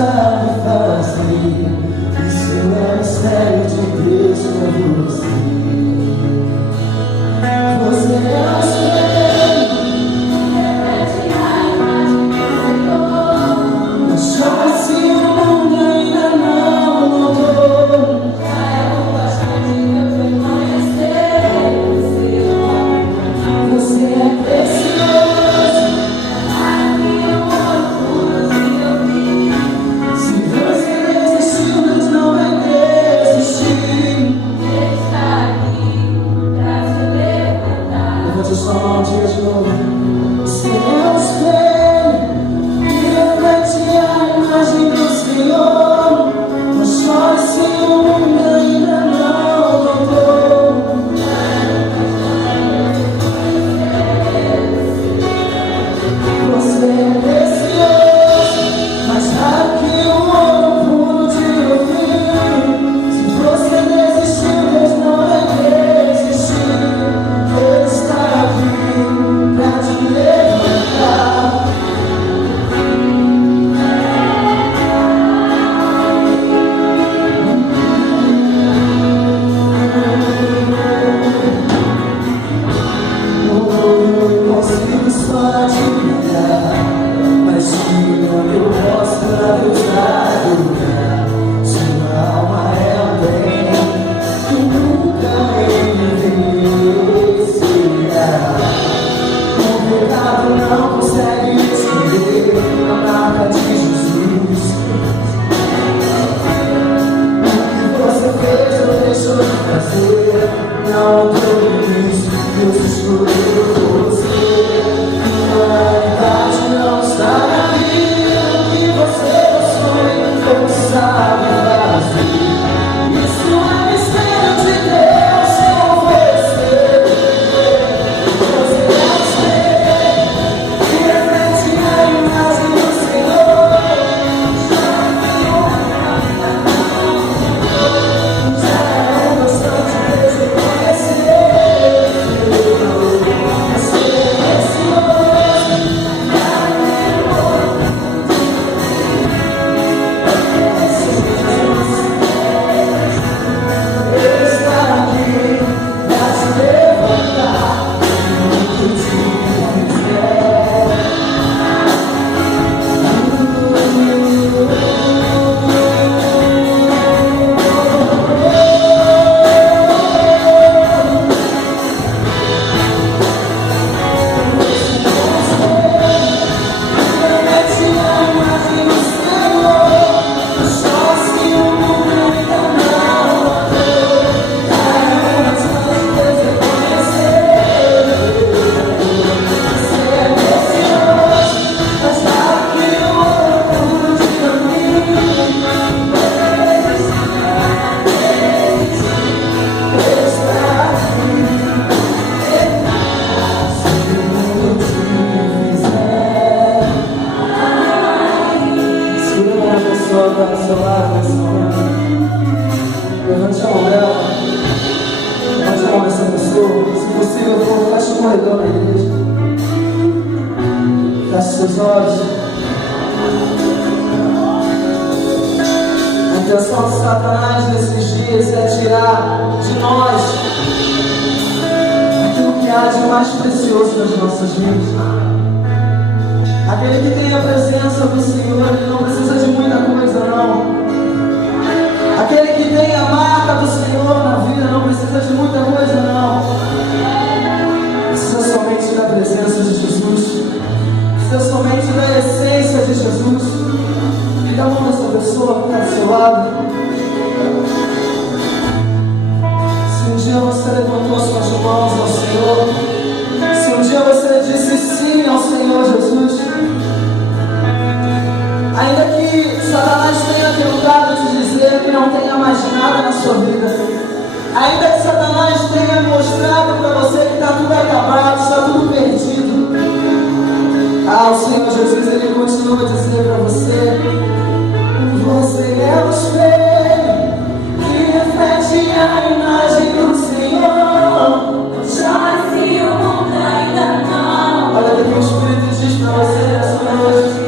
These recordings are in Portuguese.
sabe fazer. Isso é mistério de Deus com você. Você é o espelho que reflete a imagem do Senhor. Não chora se o mundo ainda não mudou. Já é o bastante eu reconhecer o seu amor. Você é precioso, a minha amor puro que eu vi. Se você desistiu, Deus não vai desistir. Ele está aqui pra te levantar. Levante a sua mão, diga de novo. Você é o espelho que reflete a imagem do Senhor. Não chore se o mundo ainda não voltou. Você é precioso, mais raro que o ouro puro de ouvir. Se você desistiu, Deus não vai desistir. Ele está aqui pra te levantar. Eu consigo só te cuidar, mas quando eu posso pra Deus dar lugar. Sua alma é alguém que nunca envelhecerá. O pecado não consegue esconder a marca de Jesus. O que você fez ou deixou de fazer, não autorize. Deus escolheu você. A realidade não está naquilo que você possui ou sabe fazer. Isso é mistério de Deus com você. Você é o espelho que reflete a imagem do Senhor. Já é bastante Deus reconhecer. Do seu lado nesse momento, levante a mão dela, levante a mão dessa pessoa. Se possível, feche o corredor na igreja, feche seus olhos. A intenção de Satanás nesses dias é tirar de nós aquilo que há de mais precioso nas nossas vidas. Aquele que tem a presença do Senhor, ele não precisa de muita coisa, não. Aquele que tem a marca do Senhor na vida, não precisa de muita coisa, não. Precisa somente da presença de Jesus. Precisa somente da essência de Jesus. Dá a mão dessa pessoa que está do seu lado. Se um dia você levantou suas mãos ao Senhor, se um dia você disse sim ao Senhor Jesus, ainda que Satanás tenha tentado te dizer que não tenha mais nada na sua vida, ainda que Satanás tenha mostrado para você que está tudo acabado, está tudo perdido, o Senhor Jesus, Ele continua a dizer para você: você é o espelho que reflete a imagem do Senhor. Já se o mundo ainda não. Olha o que o Espírito diz para você nessa noite.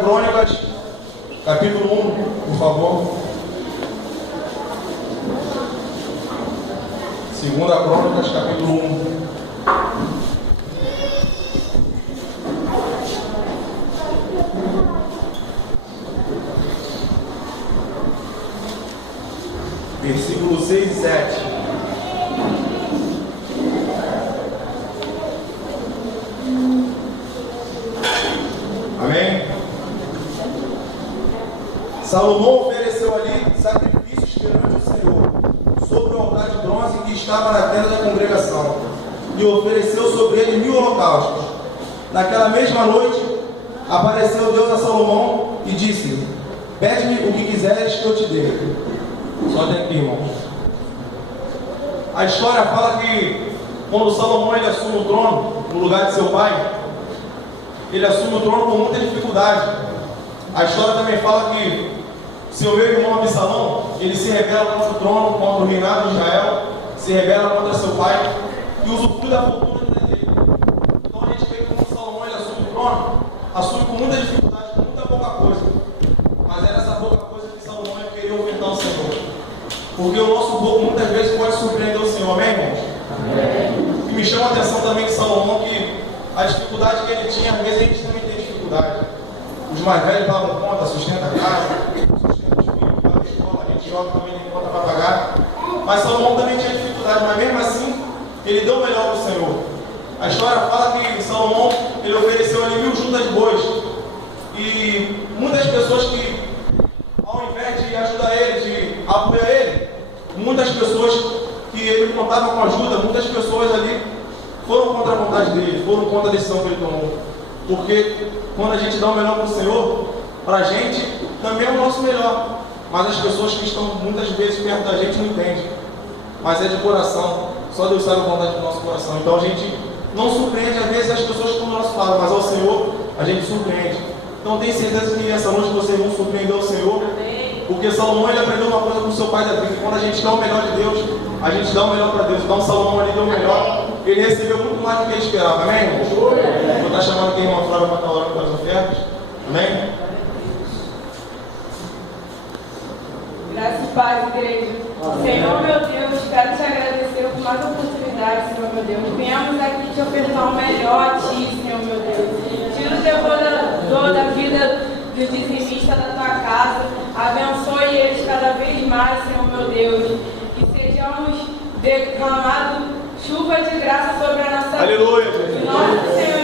Crônicas, capítulo 1, por favor. 2 Crônicas, capítulo 1. Versículos 6 e 7. Amém? Salomão ofereceu ali sacrifícios perante o Senhor, sobre o altar de bronze que estava na tenda da congregação, e ofereceu sobre ele 1000 holocaustos. Naquela mesma noite, apareceu Deus a Salomão e disse: pede-me o que quiseres que eu te dê. Só até aqui, irmãos. A história fala que quando Salomão ele assume o trono no lugar de seu pai, ele assume o trono com muita dificuldade. A história também fala que seu irmão Absalão, ele se rebela contra o trono, contra o reinado de Israel, se rebela contra seu pai e usufrui da fortuna dele. Então a gente vê que quando Salomão ele assume o trono, assume com muita dificuldade, com muita pouca coisa. Mas era essa pouca coisa que Salomão ia querer ofertar ao Senhor. Porque o nosso pouco muitas vezes pode surpreender o Senhor, amém, irmãos? Amém. E me chama a atenção também que Salomão, que a dificuldade que ele tinha, às vezes a gente também tem dificuldade. Os mais velhos davam conta, sustenta a casa, sustenta os filhos, paga a escola, a gente joga também tem conta para pagar. Mas Salomão também tinha dificuldade, mas mesmo assim, ele deu o melhor para o Senhor. A história fala que Salomão, ele ofereceu ali 1000 juntas de bois. E muitas pessoas que, ao invés de ajudar ele, de apoiar ele, muitas pessoas que ele contava com ajuda, muitas pessoas ali foram contra a vontade dele, foram contra a decisão que ele tomou. Porque quando a gente dá o melhor para o Senhor, para a gente também é o nosso melhor. Mas as pessoas que estão muitas vezes perto da gente não entendem. Mas é de coração, só Deus sabe a vontade do nosso coração. Então a gente não surpreende às vezes as pessoas que estão do nosso lado, mas ao Senhor a gente surpreende. Então tenho certeza que essa noite vocês vão surpreender o Senhor. Porque Salomão ele aprendeu uma coisa com seu pai Davi, que quando a gente dá o melhor de Deus, a gente dá o melhor para Deus. Então Salomão ali deu o melhor, ele recebeu muito mais do que ele esperava, amém, irmãos? Vou estar chamando aqui a irmã Flávia para estar orando pelas ofertas, amém? Graças e paz, igreja. Senhor, meu Deus, quero te agradecer por mais oportunidade, Senhor, meu Deus. Viemos aqui te ofertar o melhor a ti, Senhor, meu Deus. Tira o devorador da vida do dizimista da tua casa. Abençoe eles cada vez mais, Senhor, meu Deus. E sejamos derramados chuva de graça sobre a nossa vida. Aleluia. Em nome do Senhor